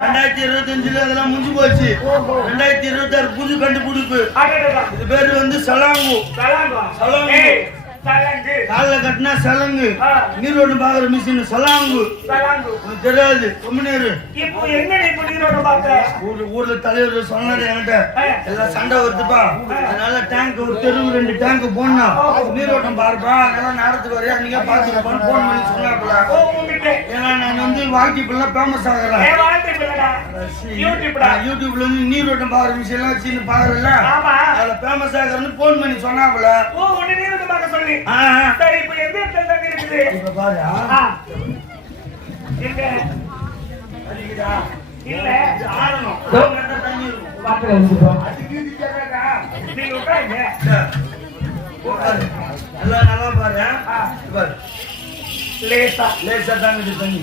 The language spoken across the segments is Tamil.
2025 அதெல்லாம் முடிஞ்சு போச்சு. 2026 புது கண்டுபிடிப்பு. இது பேரு வந்து சலாங்கு. காலில் கட்டினா சலங்கு, நீரோடு பாக்குற மிஷின் சலாங்கு. தெரியாது ஊர்ல தலைவர் சொன்னாரு என்கிட்ட, எல்லாம் சண்டை வருதுப்பா, அதனால டேங்க் ஒரு தெருவு 2 டேங்க் போடணும், நீரோட்டம் பாருப்பா, அதெல்லாம் நேரத்துக்கு வரையா நீங்க பாத்துருப்பான்னு போன் பண்ணி சொன்னாப்புல. ஏன்னா நான் வந்து வாக்கிப்பெல்லாம் ஃபேமஸ் ஆகிறேன் யூடியூப்ல இருந்து நீரோட்டம் பாக்குற மிஷின் எல்லாம் வச்சு பாக்குறல, அதுல ஃபேமஸ் ஆகிறேன்னு போன் பண்ணி சொன்னாப்புல. சரி, இப்ப எந்த இடத்துல தண்ணி இருக்குது? இப்ப பாரு. இல்ல இல்ல ஆறணும் தண்ணி இருக்கும். நீங்க உட்காருங்க. நல்லா பாரு. பாரு லேசா லேசா தாங்க தண்ணி.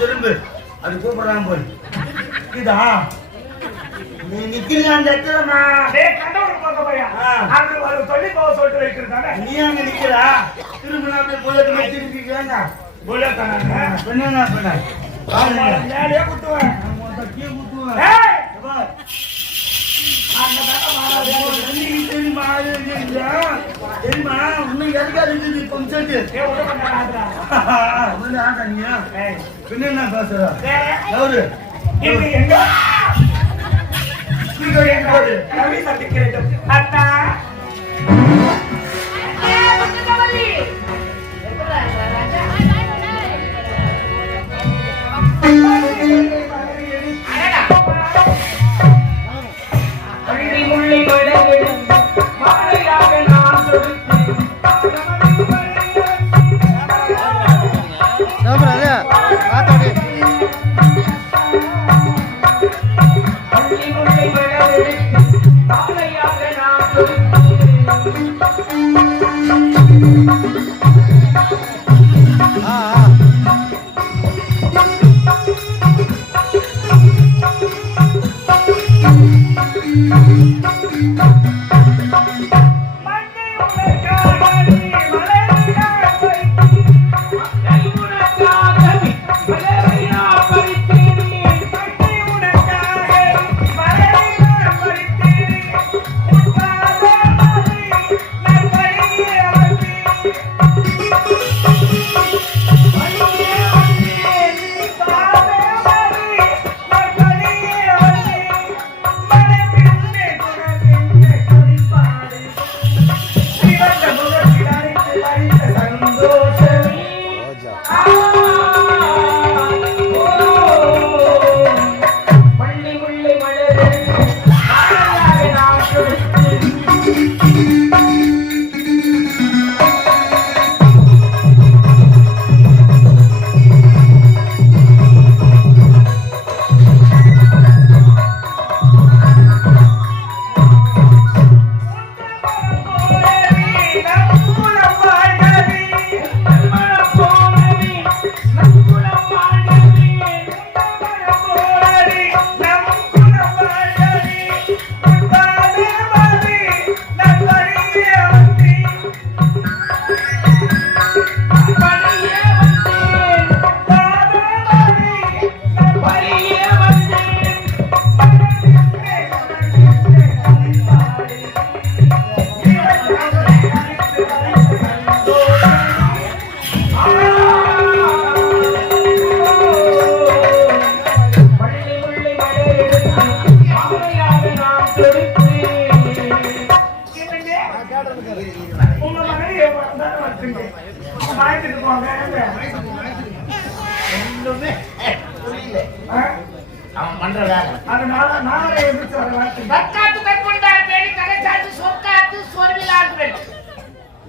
திரும்ப அது கூப்பிடலாம் போய் இதா நீ நிக்கிறீங்க அந்த இடத்துலமா கண்டவர் பார்க்க போயா அது சொல்லி போக சொல்லிட்டு வைக்கிறாங்க. நீ அங்க நிக்கிறா திரும்ப அப்படியே புல்லட் திருப்பி வேங்க புல்லட் பண்ணா பண்ண மேலே குத்துவேன் தெரியுமா இன்னும் எதுக்காக இருக்குது கொஞ்சம் என்ன பேசுற அவரு எங்க ரவி சந்திக்கிறேன் அத்தா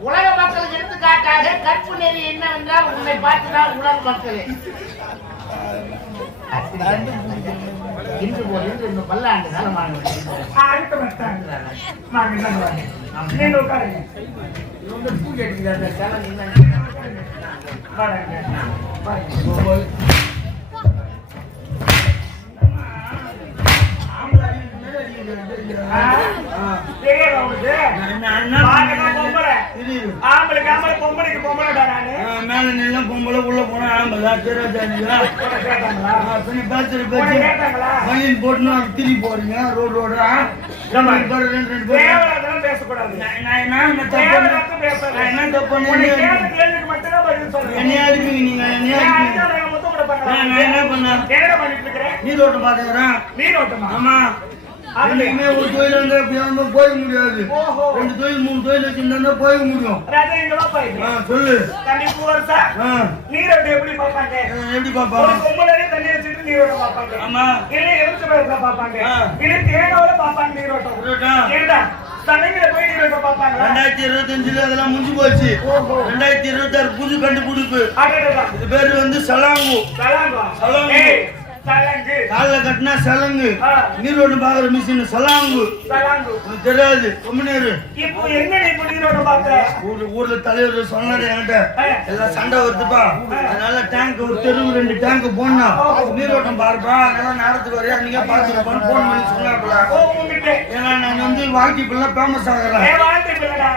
உலக மக்களுக்கு எடுத்துக்காட்டாக கற்பு நெறி என்னவென்றால் உன்னை பார்த்துதான் உலக மக்களே இன்று போல் இன்று இன்னும் பல்லாண்டு காலமாக பூ கேட்டுக்கிறாங்க ஆம்பளுக்கு ஏமா பொம்பளைக்கு பொம்பளைடா நானு மேல நின்னா பொம்பளை உள்ள போனா ஆம்பளை தெரியாதா கேட்டாங்களா பின்ன பேசுற உன்னை பேச்சு கேட்டாங்களா மணியின் போட்டுனா திரும்பி போறீங்க ரோடா ரெண்டு பேர் தேவையில்லாதெல்லாம் பேசக்கூடாது நான் என்ன தப்பு தேவையில்லாத பேசுறேன் நான் என்ன தப்பு உன்னை கேட்ட கேள்விக்கு மட்டும்தான் பதில் சொல்றேன் என்னையா அடிப்பீங்க நீங்க என்னையா அடிப்பீங்க முத்தம் கூட பார்க்கலாம் நான் என்ன பண்ண என்ன பண்ணிட்டு இருக்கிறேன் நீரோட்டம் பாத்துக்கிறேன் நீரோட்டமா ஆமா அதுலயுமே ஒரு தொழில் வந்து எப்படியாவது போக முடியாது ஓஹோ 2 தொழில் 3 தொழில் வச்சிருந்தா போக முடியும் ராஜா இங்க வா பாருங்க சொல்லு தண்ணி பூவரசா நீரோட்டம் எப்படி பார்ப்பாங்க எப்படி பாப்பா ஒரு பொம்பளையே தண்ணி வச்சுட்டு நீரோட்டம் பார்ப்பாங்க ஆமா இல்ல எரிச்ச பேர்ல பார்ப்பாங்க இல்ல தேனோட பார்ப்பாங்க நீரோட்டம் ஏண்டா தண்ணியில போய் நீரோட்டம் பார்ப்பாங்க 2025 அதெல்லாம் முடிஞ்சு போச்சு 2026 புது கண்டுபிடிப்பு அடடா இது பேரு வந்து சலாங்கு சலாங்கா சலாங்கு. ஏய் சலாங்கு கால்ல கட்டினா சலங்கு நீரோட்டம் பாக்குற மிஷின் சலாங்கு சலாங்கு உனக்கு தெரியாது ரொம்ப நேரம் இப்போ என்ன நீ இப்போ நீரோட்டம் பார்த்த ஊர்ல தலைவர் சொன்னாரு என்கிட்ட எல்லாம் சண்டை வருதுப்பா அதனால டேங்க் ஒரு தெருவு 2 டேங்க் போடணும் நீரோட்டம் பாருப்பா அதனால நேரத்துக்கு வரையா நீங்க பாத்துருப்பான்னு போன் பண்ணி சொன்னாப்புல ஓ உங்ககிட்ட ஏன்னா நான் வந்து வாக்கிப்புல ஃபேமஸ் ஆகுறேன் ஏ வாழ்த்து பிள்ளடா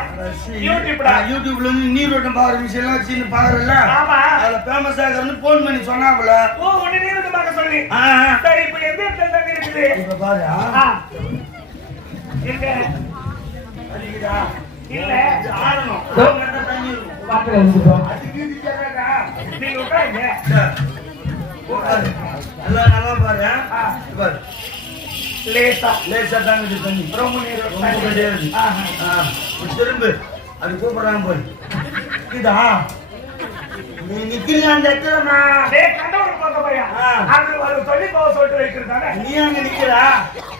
யூடியூப்டா யூடியூப்ல இருந்து நீரோட்டம் பாக்குற மிஷின் எல்லாம் வச்சு பாக்குறல ஆமா அதுல ஃபேமஸ் ஆகுறேன்னு போன் பண்ணி சொன்னாப்புல ஓ உன்னை நீரோட்டம் பார்க்க சொல்லி சரி இப்போ எந்த இடத்துல தண்ணி இருக்குது இப்ப பாரு எங்க அடிக்குதா இல்ல ஆடணும் தண்ணி இருக்கும் பாக்குறேன் இருந்துட்டோம் அதுக்கு இது கேட்கறா நீங்க உட்காருங்க உட்காரு எல்லாம் நல்லா பாரு பாரு லேசா லேசா தாங்க தண்ணி ரொம்ப நீரோட்டம் ரொம்ப கிடையாது திரும்ப அது கூப்பிடுறாங்க போய் இதா நீ நிக்கல அந்த இடத்துலமா டேய் கண்டவனுக்கு பார்க்க போயா அது ஒரு சொல்லி போக சொல்லிட்டு வைக்கிறதானே நீ அங்க நிக்கிறா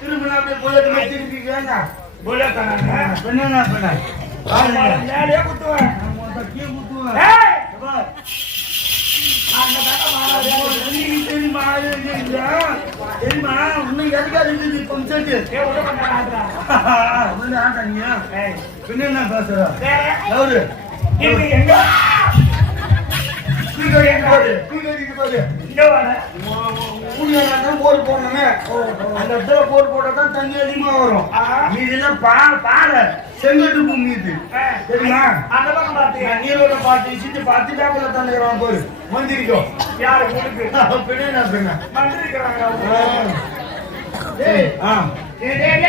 திரும்ப அப்படியே புல்லட் திருப்பி வேண்டாம் புல்லட்டானே என்ன பண்ண மேலே குத்துவேன் கீ குத்துவேன் ஏய் பாரு அந்த தான மாறாதே தெரியுமா இன்னும் எதுக்காக இருக்குது பம்செட் ஏ உள்ள பண்ணாதடா வந்து ஆட்டாங்க ஏய் பின்ன என்ன பேசுற டேய் எவரு இது எங்க ஸ்பீக்கர் எங்க இங்க வாடா போர் போடணுமே அந்த இடத்துல போர் போட்டா தான் தண்ணி அதிகமா வரும் மீதெல்லாம் பாறை செங்கட்டு பூமி இது தெரியுமா அந்த பக்கம் பாத்தியா நீரோட பார்த்து சிட்டு பார்த்து டேபிள்ல தந்துக்கிறான் போரு மந்திரிக்கும் யாரு உங்களுக்கு பின்ன பின்ன மந்திரிக்கறாங்க டேய் டேய்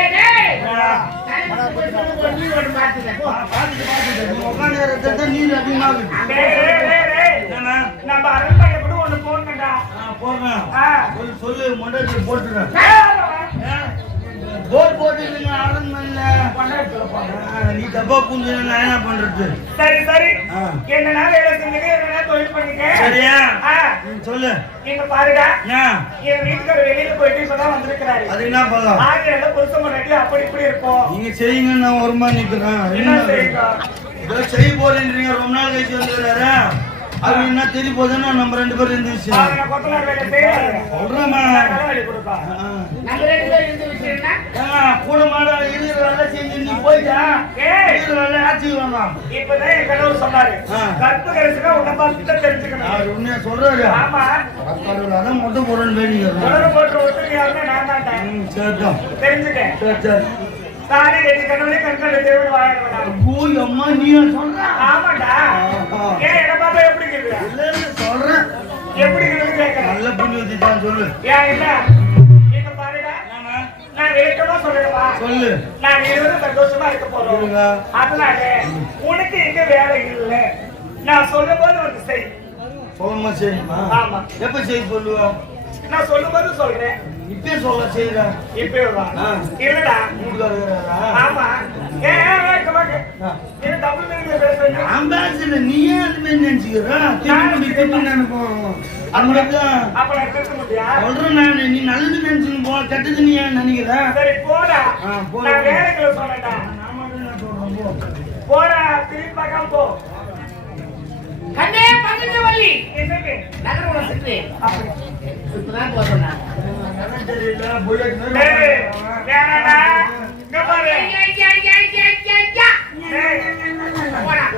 நீரோட்டம் பார்த்துக்க பாத்துட்டு நீ உட்காந்து இடத்துல நீர் அதிகமா இருக்கு டேய் நம்ம அரண்மனை கூட ஒன்னு போடணும்டா போடுறேன் சொல்லு மொண்டை போட்டுறேன் போர் போட்டுருங்க அரண்மனையில நீ தப்பா புரிஞ்சு நான் என்ன பண்றது சரி சரி என்ன வேலை செஞ்சுக்க என்ன தொழில் பண்ணிக்க சரியா சொல்லு இங்க பாருடா ஏன் என் வீட்டுக்கார வெளியில போயிட்டு இப்பதான் வந்திருக்கிறாரு அது என்ன பண்ணலாம் ஆகிய புருஷ முன்னாடி அப்படி இப்படி இருக்கும் நீங்க செய்யுங்க நான் ஒரு மாதிரி நிக்கிறேன் என்ன செய்யுங்க ஏதோ செய்ய போறேன்றீங்க ரொம்ப நாள் கழிச்சு வந்துடுறாரு அது என்ன தெரிய போதுன்னா நம்ம 2 பேரும் இருந்துச்சு அவங்க கொத்தனார் வேலை செய்யறாங்க சொல்றேம்மா வேலை கொடுப்பா நம்ம 2 பேரும் இருந்து விஷயம்னா கூட மாட இருக்கிற வேலை செஞ்சு நீ போயிட்டா ஏய் இருக்கிற வேலை ஆச்சுக்கலாமா இப்பதான் என் கணவர் சொன்னாரு கற்பு கரிசுனா உன்னை பார்த்து தான் தெரிஞ்சுக்கணும் அவர் உண்மையா சொல்றாரு ஆமா அதான் மொட்டை போறேன்னு வேண்டிக்கிறேன் உடனே போட்டு ஒத்துக்கு யாருன்னா நான் தான்டேன் சரிதான் தெரிஞ்சுட்டேன் சரி சரி தானே ரெடி கணவனே கண்காணி தேவை வாங்க ஓய் அம்மா நீ சொல்ற ஆமாடா ஏன் என்ன பார்த்தா எப்படி கேக்குற சொல்றேன் எப்படி கேக்குறேன் நல்ல புண்ணி வச்சு தான் சொல்லு ஏன் இல்ல இங்க பாருடா நான் வேகமா சொல்றேன்ப்பா சொல்லு நான் இருவரும் சந்தோஷமா இருக்க போறோம் சொல்லுங்க. அதனால உனக்கு எங்க வேலை இல்ல நான் சொல்லும் போது உனக்கு செய் சொல்லமா சரிம்மா ஆமா எப்ப செய்ய சொல்லுவா நான் சொல்லும் போது சொல்றேன் இப்பே சொல்ல செய்யற இப்பவே வா இல்லடா வீட்டுக்காரா ஆமா ஏன் கமாங்க என்ன டபுள் மீனிங்ல பேசுறீங்க நான் பேசல நீ ஏன் அது மாதிரி நினைச்சுக்கிற திருப்பி நினைப்போம் அவங்களுக்கு அப்ப நான் பேச முடியா சொல்றேன் நான் நீ நல்லது நினைச்சுன்னு போ கெட்டது நீ ஏன் நினைக்கிற சரி போடா போ. நான் வேலைகளை சொன்னேன்டா நான் மட்டும் என்ன சொல்றேன் போ போடா திரும்பி பார்க்காம போ கண்ணே பக்கத்து வள்ளி என்னங்க நகரோட சென்று அப்படி இப்பதான் போக சொன்னாங்க தெரியல புல்லட் டேய் வேணாடா இங்க பாரு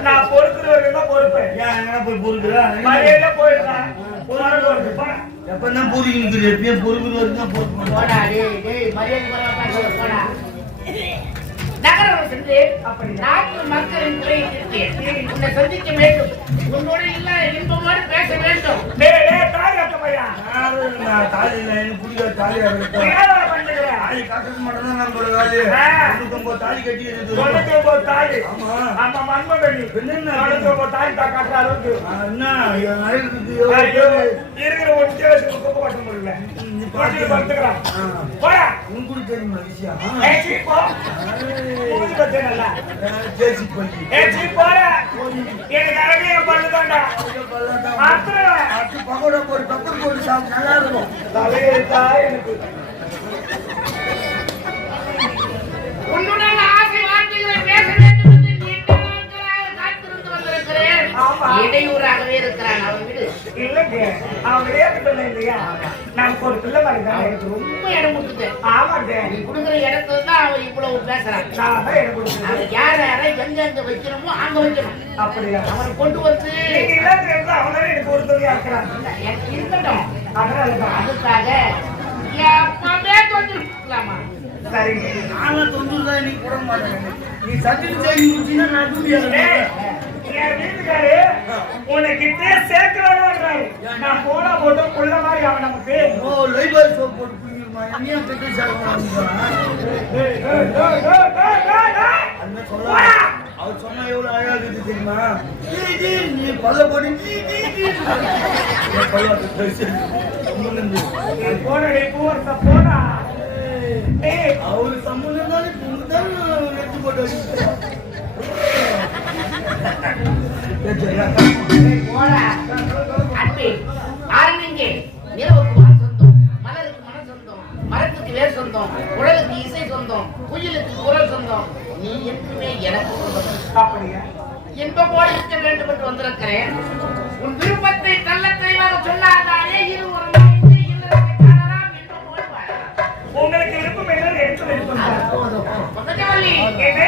நான் பொறுக்கிறவர்கள் தான் பொறுப்பேன் ஏன் எங்கடா போய் பொறுக்குறா மழையில போயிடுறேன் போடா எப்பதான் பொறுக்கி நிற்குது எப்பயும் பொறுக்குறது வரைக்கும் தான் பொறுப்பு போடா டேய் டேய் மரியாதை பரவ போடா நகரம் சென்று அப்படி நாட்டு மக்களின் குறையை தீர்த்தேன். உன்னை சந்திக்க வேண்டும், உன்னோட இல்ல இன்பமோடு பேச வேண்டும். தாலி கட்ட பையா தாலி இல்லை எனக்கு பிடிக்காது தாலியா இருக்கும் ஏன் பண்ணுகிற தாலி கட்டுறது மட்டும் தான் நம்மளோட வேலையை 99 தாலி கட்டி இருக்குது 99 தாலி ஆமா ஆமா மன்மதனி என்னென்ன 99 தாலி கட்டுற அளவுக்கு என்ன இருக்கிற ஒரு தேவத்துக்கு குப்பை கட்ட முடியல பாட்டி பார்த்துக்கிறான் போடா உங்களுக்கு தெரியுமா விஷயம் ஏச்சி போ மூஞ்சி பத்தேனல்ல ஜேசி பண்ணி ஏச்சி போடா எனக்கு அழகிய பண்ணுதாண்டா அது பகோடா போட்டு பெப்பர் போட்டு சாப்பிட்டு நல்லா இருக்கும் தலையெழுத்தா எனக்கு உன்னுடன் ஆசை வார்த்தைகளை பேச வேண்டும் என்று நீண்ட நாட்களாக காத்திருந்து வந்திருக்கிறேன். இடையூறாகவே இருக்கிறான் அவன் வீடு. இல்லைங்க அவன் விளையாட்டு பிள்ளை இல்லையா நமக்கு ஒரு பிள்ளை மாதிரி தானே அவனுக்கு ரொம்ப இடம் கொடுத்துட்டேன். ஆமாங்க நீ கொடுக்குற இடத்துல தான் அவன் இவ்வளவு பேசுறான். நான் தான் எனக்கு கொடுக்குறேன் அவன் யாரை எங்க வைக்கணுமோ அங்க வைக்கணும். அப்படியா அவனை கொண்டு வந்து நீங்க இல்லாத இருந்தா அவனால எனக்கு ஒரு துணியா இருக்கிறான் எனக்கு இருக்கட்டும். அதனாலதான் அதுக்காக எப்பவே தொந்திருக்கலாமா? சரிங்க நானும் தொண்ணூறு நீ போட மாட்டேன் நீ சட்டில் செய்தி முடிச்சுன்னா நான் தூண்டியாரு என் வீட்டுக்காரு உனக்கிட்டே சேர்க்கிறாரு நான் போனா போட்டோம் புள்ள மாதிரி அவன் நமக்கு ஓ லைபாய் சோப் போட்டு குடிக்கிறமா என்னையும் பெற்று சேர்க்கணும் அந்த சொல்ல அவர் சொன்னா எவ்வளவு அழகா இருக்குது தெரியுமா நீ பல்ல போட்டு போனடே பூவரச போனா அவரு சம்பந்தம் தானே தான் எடுத்து போட்டு போடா அன்பே ஆரம்பிங்க. நிலவுக்கு வான் சொந்தம், மலருக்கு மன சொந்தம், மரத்துக்கு வேர் சொந்தம், குழலுக்கு இசை சொந்தம், குயிலுக்கு குரல் சொந்தம். நீ என்றுமே எனக்கு சொந்தம். அப்படியா இன்பமோடு இருக்க வேண்டும் என்று வந்திருக்கிறேன். உன் விருப்பத்தை தள்ள தெளிவாக சொன்னாலே இருவரும் இல்லறத்தை காணலாம், இன்பமோடு வாழலாம். உங்களுக்கு விருப்பம் என்ன எடுத்து வைப்போம் பக்கத்தாளி என்ன